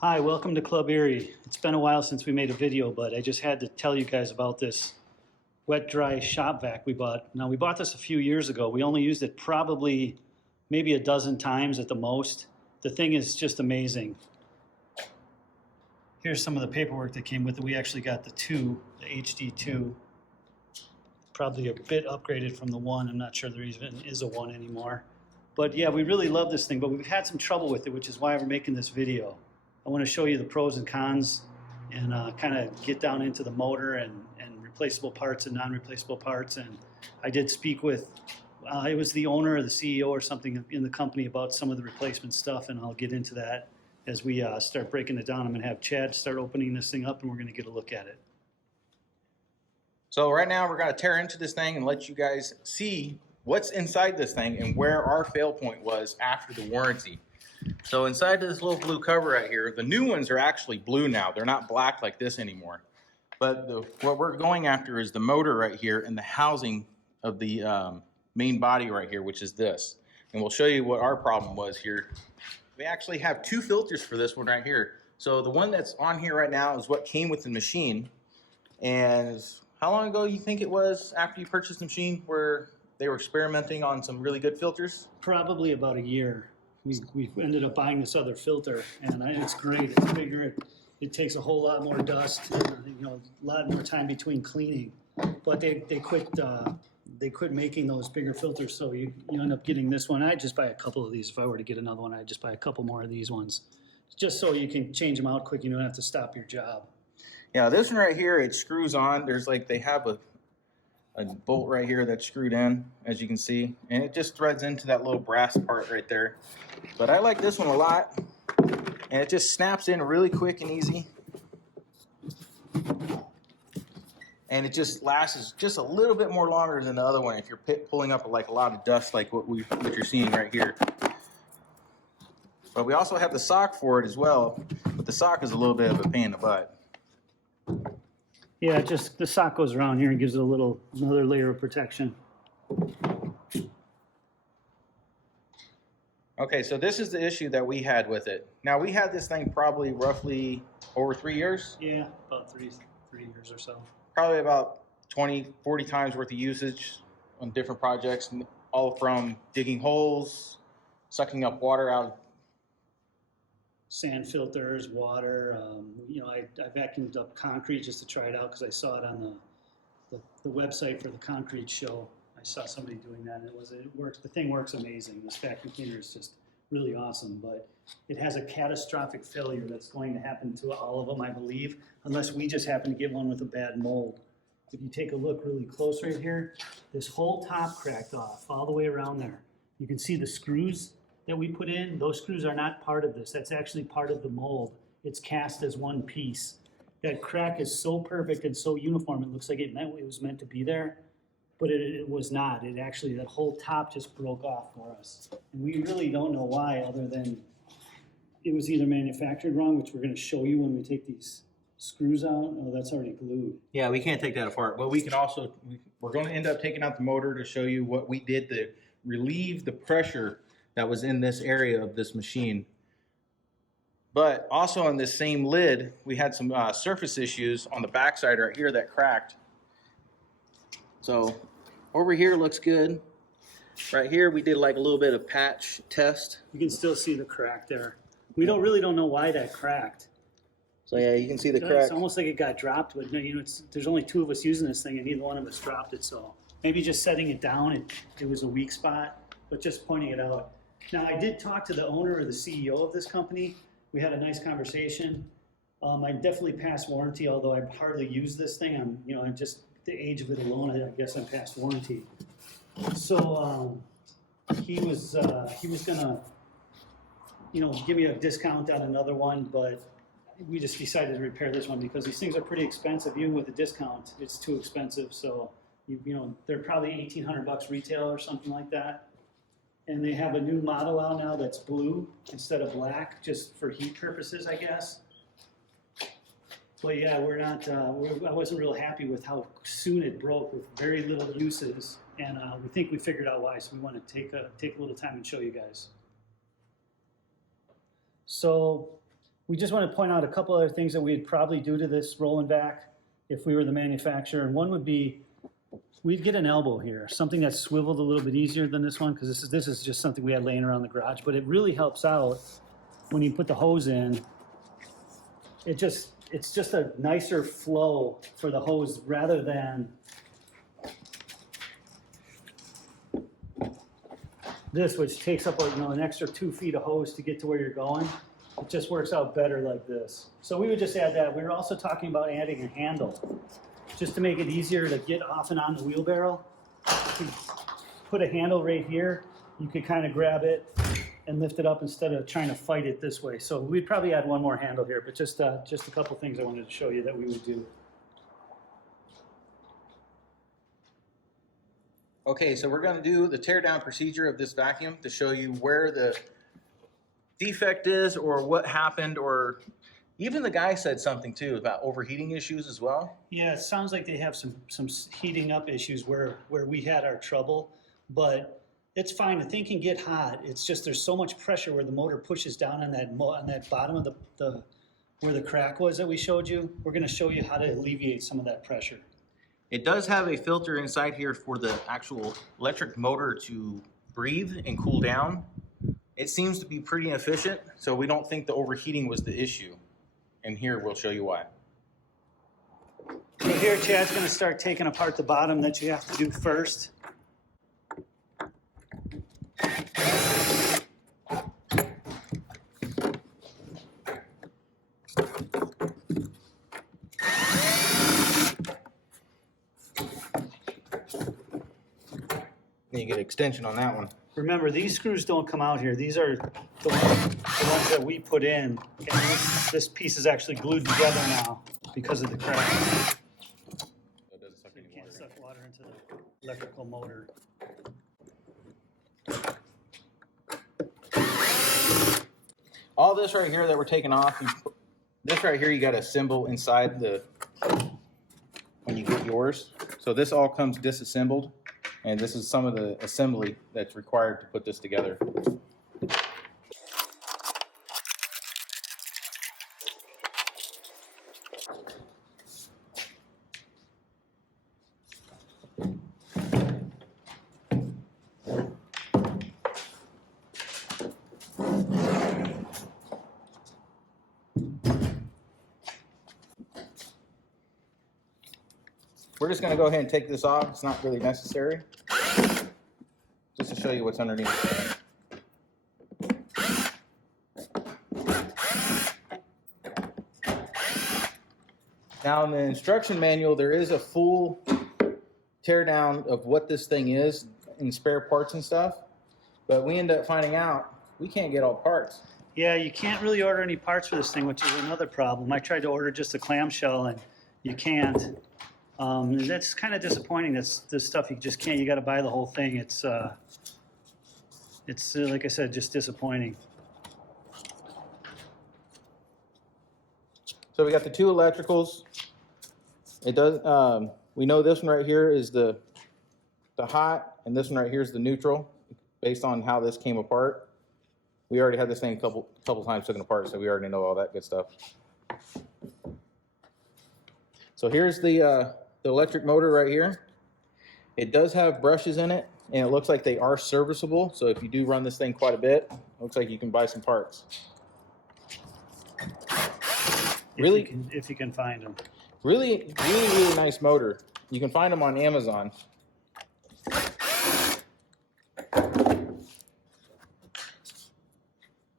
Hi, welcome to Club Erie. It's been a while since we made a video, but I just had to tell you guys about this wet dry shop vac we bought. Now, we bought this a few years ago. We only used it probably maybe a dozen times at the most. The thing is just amazing. Here's some of the paperwork that came with it. We actually got the HD-2. Probably a bit upgraded from the 1. I'm not sure there even is a 1 anymore. But yeah, we really love this thing, but we've had some trouble with it, which is why we're making this video. I want to show you the pros and cons and kind of get down into the motor and replaceable parts and non-replaceable parts. And I did speak with, it was the owner or the CEO or something in the company about some of the replacement stuff, and I'll get into that as we start breaking it down. I'm going to have Chad start opening this thing up and we're going to get a look at it. So right now we're going to tear into this thing and let you guys see what's inside this thing and where our fail point was after the warranty. So inside this little blue cover right here, the new ones are actually blue now. They're not black like this anymore. But what we're going after is the motor right here and the housing of the main body right here, which is this. And we'll show you what our problem was here. We actually have 2 filters for this one right here. So the one that's on here right now is what came with the machine. And how long ago you think it was after you purchased the machine where they were experimenting on some really good filters? Probably about a year. We ended up buying this other filter, and it's great. It's bigger. It takes a whole lot more dust. A lot more time between cleaning. But they quit making those bigger filters, so you end up getting this one. I'd just buy a couple of these. If I were to get another one, I'd just buy a couple more of these ones, just so you can change them out quick. You don't have to stop your job. Yeah, this one right here, it screws on. They have a bolt right here that's screwed in, as you can see, and it just threads into that little brass part right there. But I like this one a lot, and it just snaps in really quick and easy, and it just lasts just a little bit more longer than the other one if you're pulling up like a lot of dust like what you're seeing right here. But we also have the sock for it as well, but the sock is a little bit of a pain in the butt. Yeah, just the sock goes around here and gives it another layer of protection. Okay, so this is the issue that we had with it. Now, we had this thing probably roughly over 3 years. Yeah, about three years or so. Probably about 20, 40 times worth of usage on different projects, all from digging holes, sucking up water out of sand filters, water. I vacuumed up concrete just to try it out because I saw it on the website for the concrete show. I saw somebody doing that, and it works. The thing works amazing. This vacuum cleaner is just really awesome, but it has a catastrophic failure that's going to happen to all of them, I believe, unless we just happen to get one with a bad mold. If you take a look really close right here, this whole top cracked off all the way around there. You can see the screws that we put in. Those screws are not part of this. That's actually part of the mold. It's cast as one piece. That crack is so perfect and so uniform, it looks like it was meant to be there, but it was not. It actually, that whole top just broke off for us. And we really don't know why, other than it was either manufactured wrong, which we're going to show you when we take these screws out. Oh, that's already glued. Yeah, we can't take that apart. But we can also, we're going to end up taking out the motor to show you what we did to relieve the pressure that was in this area of this machine. But also on this same lid, we had some surface issues on the backside right here that cracked. So over here looks good. Right here we did like a little bit of patch test. You can still see the crack there. We really don't know why that cracked. So yeah, you can see the crack. It's almost like it got dropped, but there's only 2 of us using this thing, and neither one of us dropped it. So maybe just setting it down, it was a weak spot, but just pointing it out. Now, I did talk to the owner or the CEO of this company. We had a nice conversation. I definitely passed warranty, although I hardly use this thing. I'm just the age of it alone, I guess I'm past warranty. So he was gonna, give me a discount on another one, but we just decided to repair this one because these things are pretty expensive. Even with a discount, it's too expensive. So they're probably $1,800 retail or something like that. And they have a new model out now that's blue instead of black, just for heat purposes, I guess. But yeah, I wasn't real happy with how soon it broke with very little uses. And we think we figured out why, so we want to take a little time and show you guys. So we just want to point out a couple other things that we'd probably do to this roll-in-vac if we were the manufacturer. And one would be, we'd get an elbow here, something that's swiveled a little bit easier than this one, because this is just something we had laying around the garage, but it really helps out when you put the hose in. It's just a nicer flow for the hose rather than this, which takes up an extra 2 feet of hose to get to where you're going. It just works out better like this. So we would just add that. We were also talking about adding a handle, just to make it easier to get off and on the wheelbarrow. Put a handle right here. You could kind of grab it and lift it up instead of trying to fight it this way. So we'd probably add one more handle here, but just a couple things I wanted to show you that we would do. Okay, so we're gonna do the teardown procedure of this vacuum to show you where the defect is or what happened, or even the guy said something too about overheating issues as well. Yeah, it sounds like they have some heating up issues where we had our trouble, but it's fine. The thing can get hot. It's just there's so much pressure where the motor pushes down on that bottom of the where the crack was that we showed you. We're going to show you how to alleviate some of that pressure. It does have a filter inside here for the actual electric motor to breathe and cool down. It seems to be pretty efficient, so we don't think the overheating was the issue. And here we'll show you why. So here Chad's going to start taking apart the bottom that you have to do first. You get extension on that one. Remember, these screws don't come out here. These are the ones that we put in. And this piece is actually glued together now because of the crack. It doesn't suck You any can't water. suck water into the electrical motor. All this right here that we're taking off, this right here you got to assemble inside when you get yours. So this all comes disassembled, and this is some of the assembly that's required to put this together. We're just going to go ahead and take this off. It's not really necessary. Just to show you what's underneath. Now in the instruction manual, there is a full teardown of what this thing is and spare parts and stuff. But we end up finding out we can't get all parts. Yeah, you can't really order any parts for this thing, which is another problem. I tried to order just a clamshell and you can't. That's kind of disappointing. This stuff you just can't. You got to buy the whole thing. It's like I said, just disappointing. So we got the two electricals. It does. We know this one right here is the hot, and this one right here is the neutral, based on how this came apart. We already had this thing a couple times taken apart, so we already know all that good stuff. So here's the electric motor right here. It does have brushes in it, and it looks like they are serviceable. So if you do run this thing quite a bit, it looks like you can buy some parts. If you can find them. Really nice motor. You can find them on Amazon.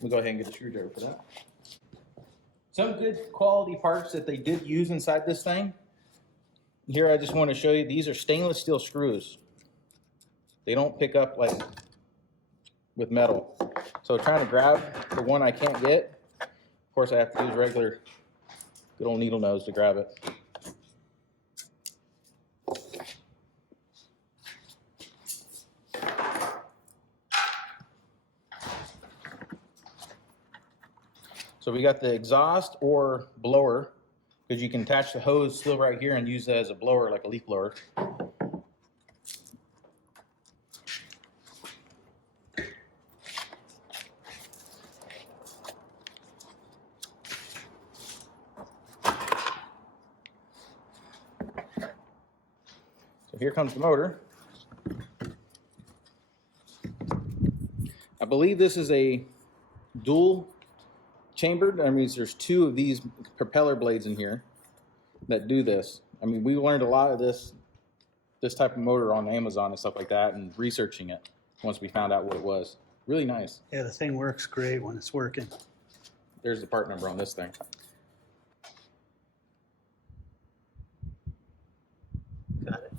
We'll go ahead and get a screwdriver for that. Some good quality parts that they did use inside this thing. Here I just want to show you, these are stainless steel screws. They don't pick up like with metal. So trying to grab the one I can't get, of course I have to use regular good old needle nose to grab it. So we got the exhaust or blower, because you can attach the hose still right here and use that as a blower, like a leaf blower. Here comes the motor. I believe this is a dual chambered. That means there's two of these propeller blades in here that do this. I mean, we learned a lot of this type of motor on Amazon and stuff like that, and researching it once we found out what it was. Really nice. Yeah, the thing works great when it's working. There's the part number on this thing. Got it.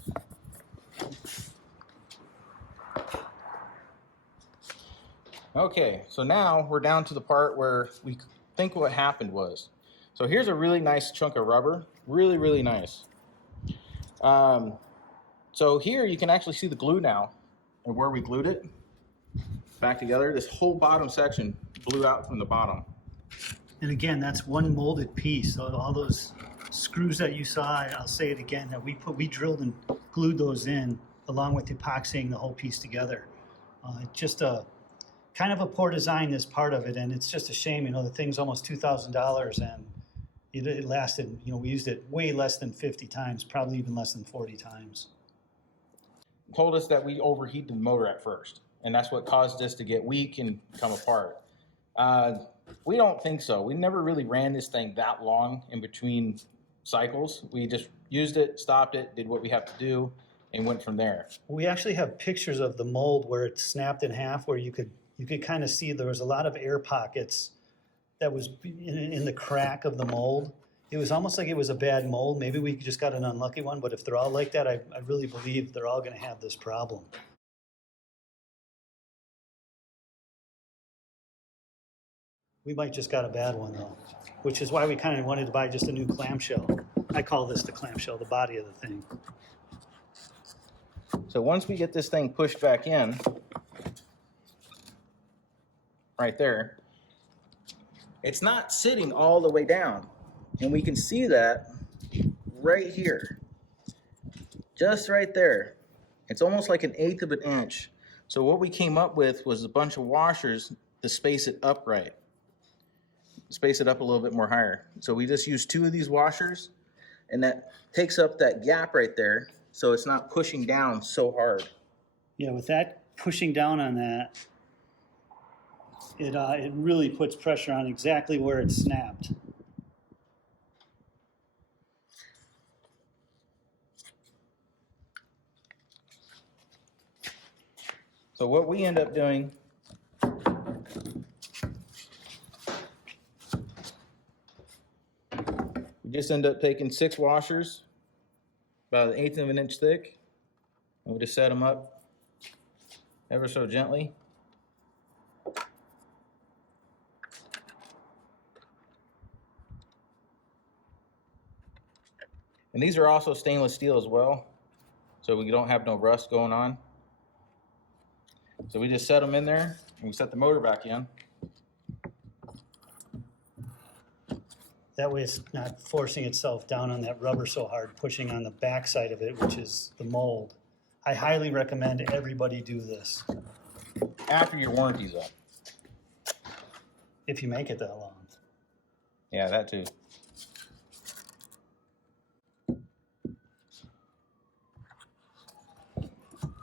Okay, so now we're down to the part where we think what happened was. So here's a really nice chunk of rubber. Really, really nice. So here you can actually see the glue now and where we glued it back together. This whole bottom section blew out from the bottom. And again, that's one molded piece. So all those screws that you saw, I'll say it again, that we drilled and glued those in along with epoxying the whole piece together. Just a kind of a poor design, this part of it, and it's just a shame. You know, the thing's almost $2,000, and it lasted, you know, we used it way less than 50 times, probably even less than 40 times. Told us that we overheated the motor at first, and that's what caused this to get weak and come apart. We don't think so. We never really ran this thing that long in between cycles. We just used it, stopped it, did what we have to do, and went from there. We actually have pictures of the mold where it snapped in half, where you could kind of see there was a lot of air pockets that was in the crack of the mold. It was almost like it was a bad mold. Maybe we just got an unlucky one, but if they're all like that, I really believe they're all going to have this problem. We might just got a bad one though, which is why we kind of wanted to buy just a new clamshell. I call this the clamshell, the body of the thing. So once we get this thing pushed back in, right there, it's not sitting all the way down. And we can see that right here, just right there. It's almost like 1/8 of an inch. So what we came up with was a bunch of washers to space it upright, space it up a little bit more higher. So we just used 2 of these washers, and that takes up that gap right there, so it's not pushing down so hard. Yeah, with that pushing down on that, it really puts pressure on exactly where it snapped. So what we end up doing, we just end up taking 6 washers, about 1/8 of an inch thick, and we just set them up ever so gently. And these are also stainless steel as well, so we don't have no rust going on. So we just set them in there, and we set the motor back in. That way it's not forcing itself down on that rubber so hard, pushing on the back side of it, which is the mold. I highly recommend everybody do this. After your warranty's up. If you make it that long. Yeah, that too.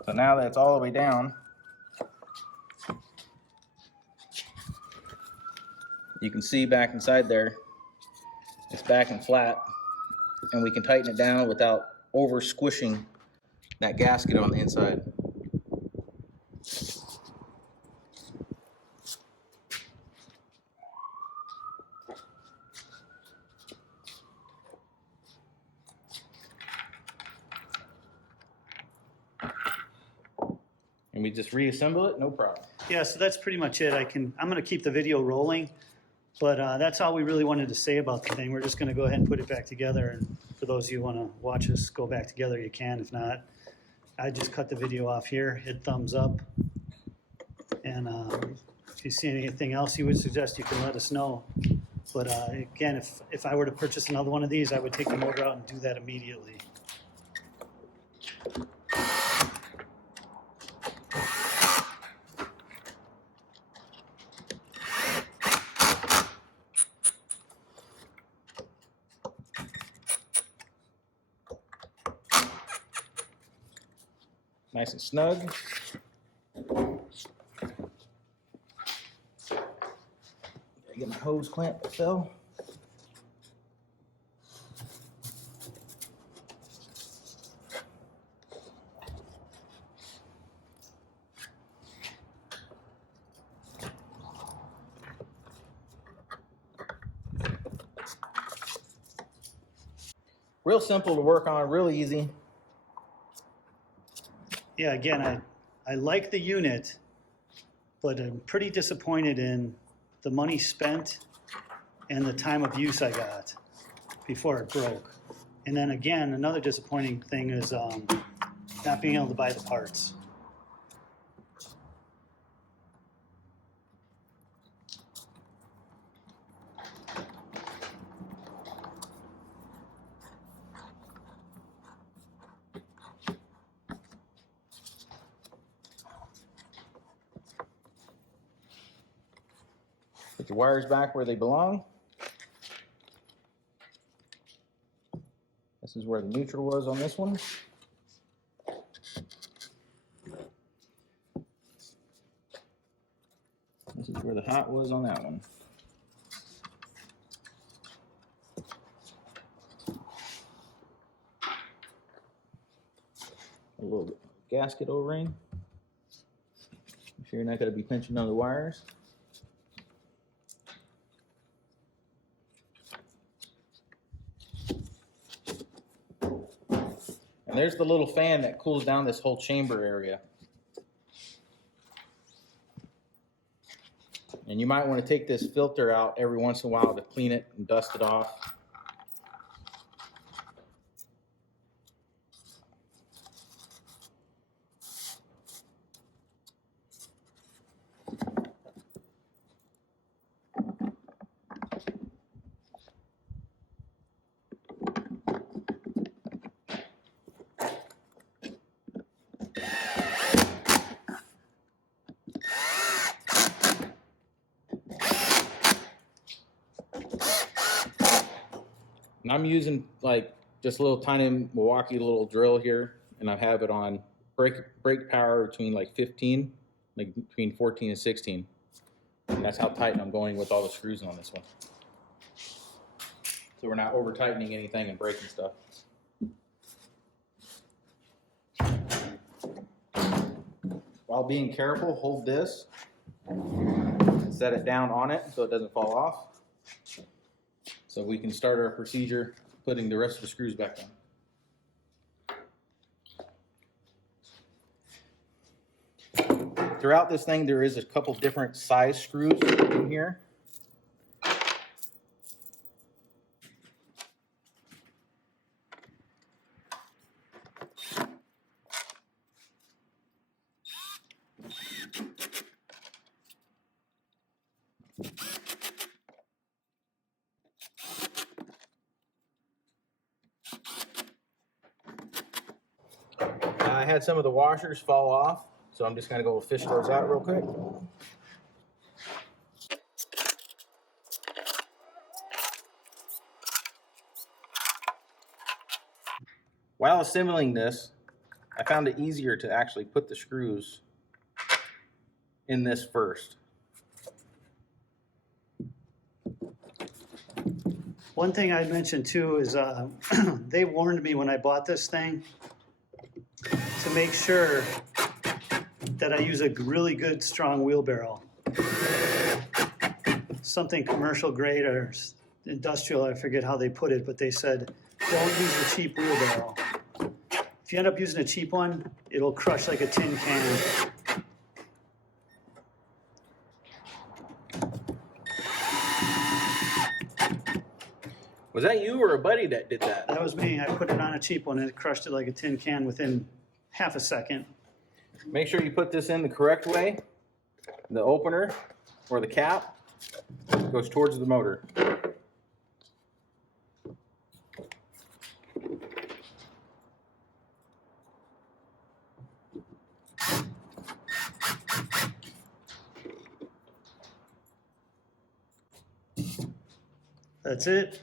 So now that's all the way down, you can see back inside there, it's back and flat, and we can tighten it down without over squishing that gasket on the inside. And we just reassemble it, no problem. Yeah, so that's pretty much it. I'm going to keep the video rolling, but that's all we really wanted to say about the thing. We're just going to go ahead and put it back together, and for those of you who want to watch us go back together, you can. If not, I just cut the video off here, hit thumbs up, and if you see anything else you would suggest, you can let us know. But again, if I were to purchase another one of these, I would take the motor out and do that immediately. nice and snug. Get my hose clamp that fell. Real simple to work on, real easy. Yeah, again, I like the unit, but I'm pretty disappointed in the money spent and the time of use I got before it broke. And then again, another disappointing thing is not being able to buy the parts. Put the wires back where they belong. This is where the neutral was on this one. This is where the hot was on that one. A little gasket O-ring. Make sure you're not going to be pinching on the wires. And there's the little fan that cools down this whole chamber area. And you might want to take this filter out every once in a while to clean it and dust it off. And I'm using like just a little tiny Milwaukee little drill here, and I have it on brake power between like 15, like between 14 and 16. And that's how tight I'm going with all the screws on this one. So we're not over tightening anything and breaking stuff. While being careful, hold this and set it down on it so it doesn't fall off. So we can start our procedure putting the rest of the screws back on. Throughout this thing, there is a couple different size screws in here. I had some of the washers fall off, so I'm just going to go fish those out real quick. While assembling this, I found it easier to actually put the screws in this first. One thing I mentioned too is they warned me when I bought this thing to make sure that I use a really good strong wheelbarrow. Something commercial grade or industrial, I forget how they put it, but they said don't use the cheap wheelbarrow. If you end up using a cheap one, it'll crush like a tin can. Was that you or a buddy that did that? That was me. I put it on a cheap one and it crushed it like a tin can within half a second. Make sure you put this in the correct way. The opener or the cap goes towards the motor. That's it.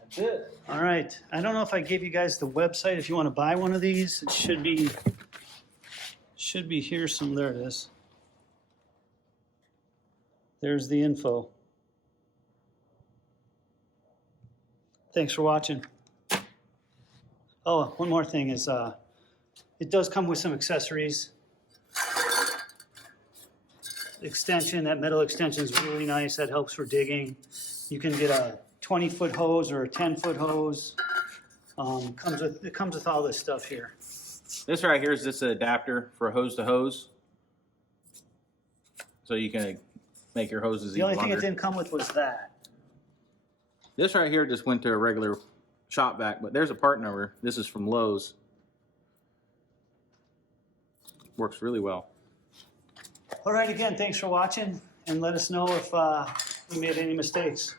That's it. All right. I don't know if I gave you guys the website if you want to buy one of these. It should be Should be here some, there it is. There's the info. Thanks for watching. Oh, one more thing is, it does come with some accessories. Extension, that metal extension is really nice. That helps for digging. You can get a 20-foot hose or a 10-foot hose. It comes with all this stuff here. This right here is just an adapter for hose to hose. So you can make your hoses The even only thing it longer. didn't come with was that. This right here just went to a regular shop vac, but there's a part number. This is from Lowe's. Works really well. All right, again, thanks for watching, and let us know if we made any mistakes.